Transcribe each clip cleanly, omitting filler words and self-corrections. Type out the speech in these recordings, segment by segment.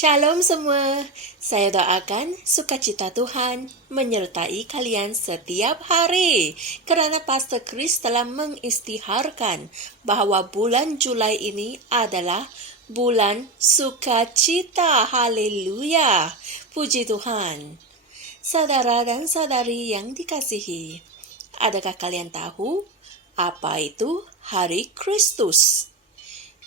Shalom semua, saya doakan sukacita Tuhan menyertai kalian setiap hari. Kerana Pastor Chris telah mengisytiharkan bahwa bulan Julai ini adalah bulan sukacita. Haleluya, puji Tuhan. Saudara dan saudari yang dikasihi, adakah kalian tahu apa itu Hari Kristus?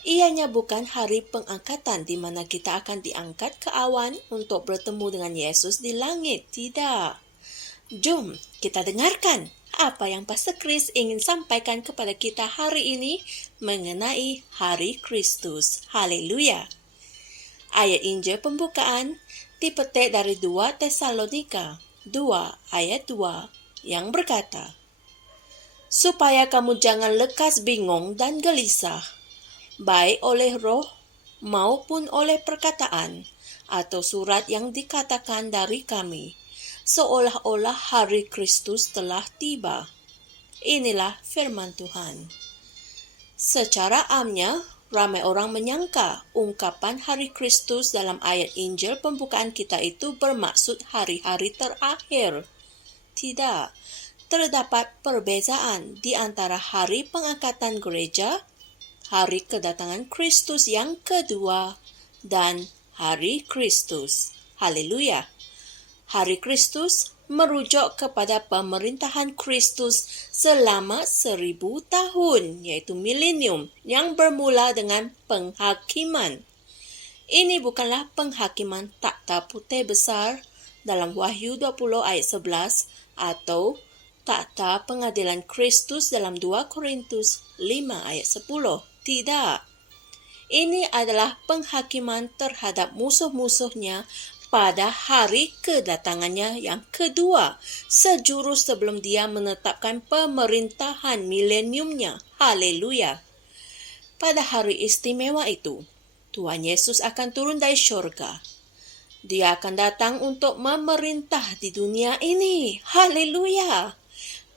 Ianya bukan hari pengangkatan di mana kita akan diangkat ke awan untuk bertemu dengan Yesus di langit. Tidak. Jom kita dengarkan apa yang Pastor Chris ingin sampaikan kepada kita hari ini mengenai Hari Kristus. Haleluya. Ayat Injil pembukaan dipetik dari 2 Tesalonika 2 ayat 2 yang berkata, supaya kamu jangan lekas bingung dan gelisah, baik oleh roh maupun oleh perkataan atau surat yang dikatakan dari kami, seolah-olah hari Kristus telah tiba. Inilah firman Tuhan. Secara amnya, ramai orang menyangka ungkapan hari Kristus dalam ayat Injil pembukaan kita itu bermaksud hari-hari terakhir. Tidak, terdapat perbezaan di antara hari pengangkatan gereja, hari kedatangan Kristus yang kedua, dan hari Kristus. Haleluya. Hari Kristus merujuk kepada pemerintahan Kristus selama 1000 tahun, yaitu milenium, yang bermula dengan penghakiman. Ini bukanlah penghakiman takhta putih besar dalam Wahyu 20 ayat 11 atau takhta pengadilan Kristus dalam 2 Korintus 5 ayat 10. Tidak. Ini adalah penghakiman terhadap musuh-musuhnya pada hari kedatangannya yang kedua, sejurus sebelum dia menetapkan pemerintahan mileniumnya. Haleluya. Pada hari istimewa itu, Tuhan Yesus akan turun dari syurga. Dia akan datang untuk memerintah di dunia ini. Haleluya.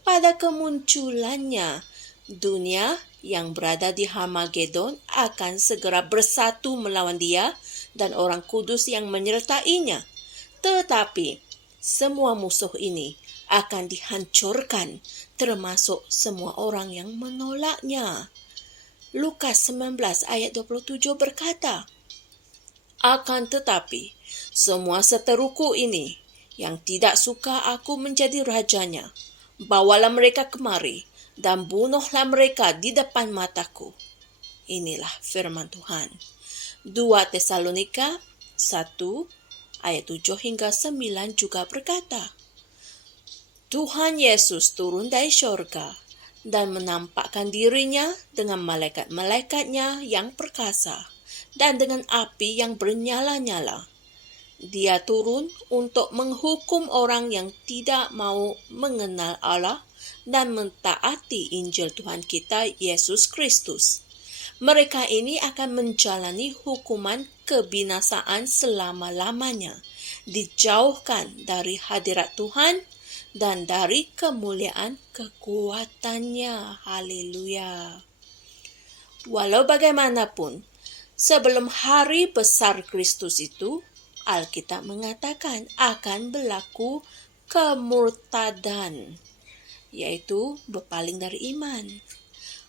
Pada kemunculannya, dunia yang berada di Harmagedon akan segera bersatu melawan dia dan orang kudus yang menyertainya. Tetapi semua musuh ini akan dihancurkan, termasuk semua orang yang menolaknya. Lukas 19 ayat 27 berkata, akan tetapi semua seteruku ini yang tidak suka aku menjadi rajanya, bawalah mereka kemari dan bunuhlah mereka di depan mataku. Inilah firman Tuhan. 2 Tesalonika 1 ayat 7 hingga 9 juga berkata, Tuhan Yesus turun dari syurga dan menampakkan dirinya dengan malaikat-malaikatnya yang perkasa dan dengan api yang bernyala-nyala. Dia turun untuk menghukum orang yang tidak mau mengenal Allah dan mentaati Injil Tuhan kita Yesus Kristus. Mereka ini akan menjalani hukuman kebinasaan selama-lamanya, dijauhkan dari hadirat Tuhan dan dari kemuliaan kekuatannya. Haleluya. Walau bagaimanapun, sebelum hari besar Kristus itu, Alkitab mengatakan akan berlaku kemurtadan, yaitu berpaling dari iman.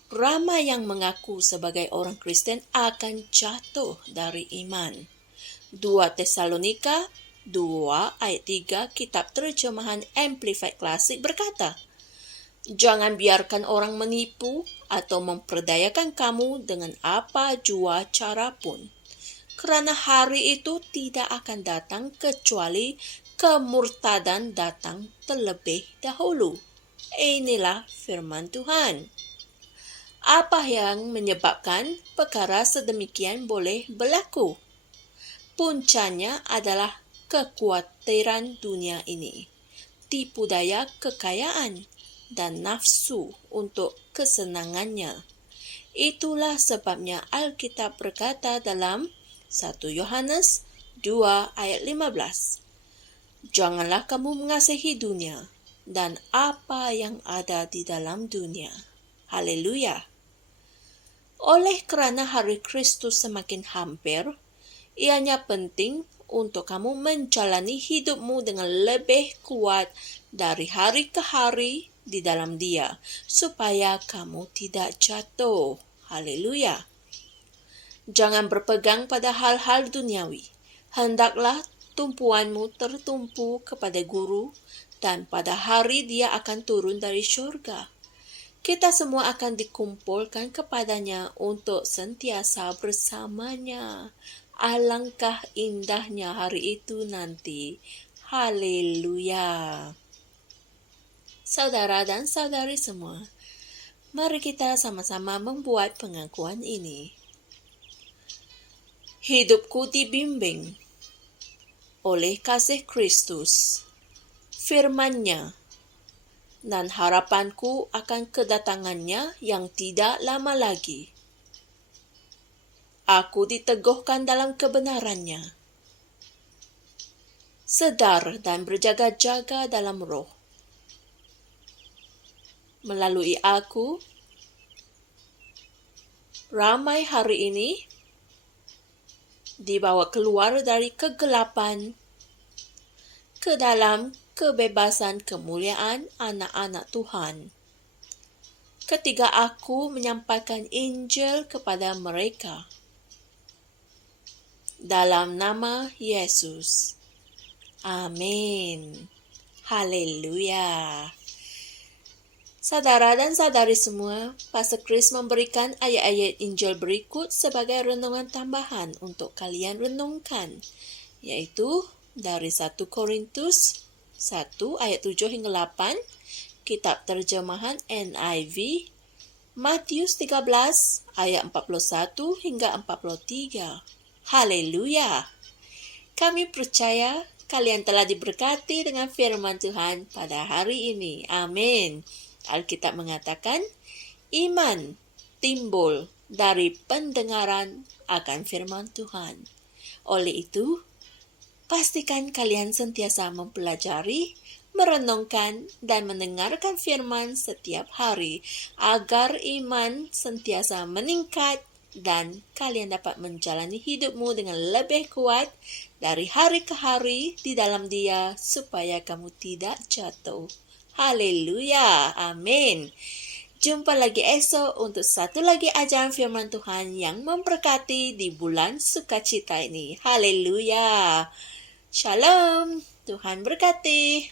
Ramai yang mengaku sebagai orang Kristen akan jatuh dari iman. 2 Tesalonika 2 ayat 3 kitab terjemahan Amplified Classic berkata, jangan biarkan orang menipu atau memperdayakan kamu dengan apa jua cara pun, kerana hari itu tidak akan datang kecuali kemurtadan datang terlebih dahulu. Inilah firman Tuhan. Apa yang menyebabkan perkara sedemikian boleh berlaku? Puncanya adalah kekhawatiran dunia ini, tipu daya kekayaan, dan nafsu untuk kesenangannya. Itulah sebabnya Alkitab berkata dalam 1 Yohanes 2 ayat 15, janganlah kamu mengasihi dunia dan apa yang ada di dalam dunia. Haleluya. Oleh kerana hari Kristus semakin hampir, Ianya penting untuk kamu menjalani hidupmu dengan lebih kuat dari hari ke hari di dalam Dia, supaya kamu tidak jatuh. Haleluya. Jangan berpegang pada hal-hal duniawi. Hendaklah tumpuanmu tertumpu kepada Guru, dan pada hari Dia akan turun dari syurga. Kita semua akan dikumpulkan kepadanya untuk sentiasa bersamanya. Alangkah indahnya hari itu nanti. Haleluya. Saudara dan saudari semua, mari kita sama-sama membuat pengakuan ini. Hidupku dibimbing oleh kasih Kristus, firman-Nya, dan harapanku akan kedatangannya yang tidak lama lagi. Aku diteguhkan dalam kebenarannya, sedar dan berjaga-jaga dalam roh. Melalui aku, ramai hari ini dibawa keluar dari kegelapan ke dalam kebebasan kemuliaan anak-anak Tuhan. Ketika aku menyampaikan Injil kepada mereka, dalam nama Yesus. Amin. Haleluya. Saudara dan saudari semua, Pastor Chris memberikan ayat-ayat Injil berikut sebagai renungan tambahan untuk kalian renungkan, yaitu dari 1 Korintus 1 ayat 7 hingga 8, Kitab Terjemahan NIV, Matius 13 ayat 41 hingga 43. Haleluya. Kami percaya kalian telah diberkati dengan firman Tuhan pada hari ini. Amin. Alkitab mengatakan, iman timbul dari pendengaran akan firman Tuhan. Oleh itu, pastikan kalian sentiasa mempelajari, merenungkan, dan mendengarkan firman setiap hari, agar iman sentiasa meningkat dan kalian dapat menjalani hidupmu dengan lebih kuat dari hari ke hari di dalam Dia, supaya kamu tidak jatuh. Haleluya. Amin. Jumpa lagi esok untuk satu lagi ajaran firman Tuhan yang memberkati di bulan sukacita ini. Haleluya. Shalom. Tuhan berkati.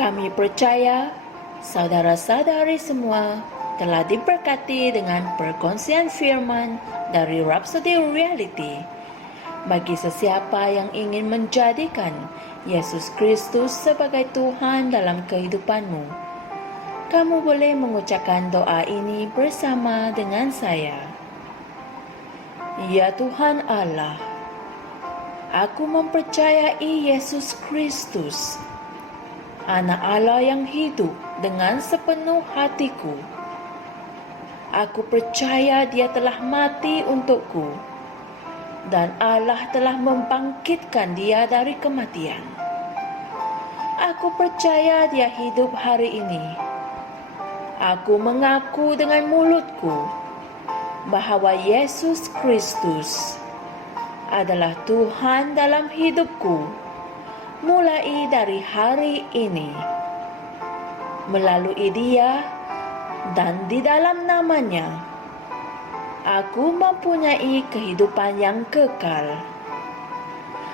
Kami percaya saudara-saudari semua telah diberkati dengan perkongsian firman dari Rhapsody Reality. Bagi sesiapa yang ingin menjadikan Yesus Kristus sebagai Tuhan dalam kehidupanmu, kamu boleh mengucapkan doa ini bersama dengan saya. Ya Tuhan Allah, aku mempercayai Yesus Kristus, Anak Allah yang hidup dengan sepenuh hatiku. Aku percaya Dia telah mati untukku, dan Allah telah membangkitkan Dia dari kematian. Aku percaya Dia hidup hari ini. Aku mengaku dengan mulutku bahwa Yesus Kristus adalah Tuhan dalam hidupku, mulai dari hari ini. Melalui Dia dan di dalam nama-Nya, aku mempunyai kehidupan yang kekal.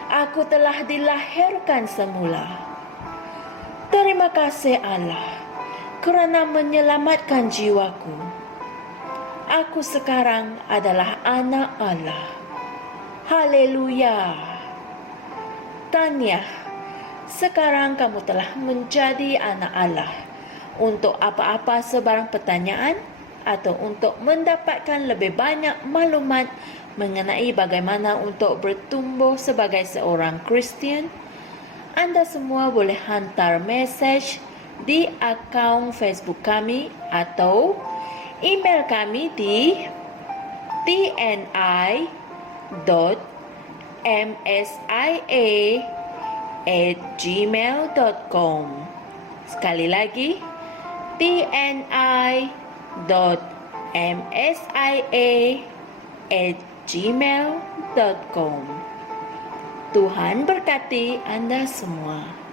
Aku telah dilahirkan semula. Terima kasih Allah kerana menyelamatkan jiwaku. Aku sekarang adalah anak Allah. Haleluya. Tanya, sekarang kamu telah menjadi anak Allah. Untuk apa-apa sebarang pertanyaan atau untuk mendapatkan lebih banyak maklumat mengenai bagaimana untuk bertumbuh sebagai seorang Kristian, Anda semua boleh hantar mesej di akaun Facebook kami atau email kami di tni.msia@gmail.com. Sekali lagi, tni.msia@gmail.com. @gmail.com. Tuhan berkati Anda semua.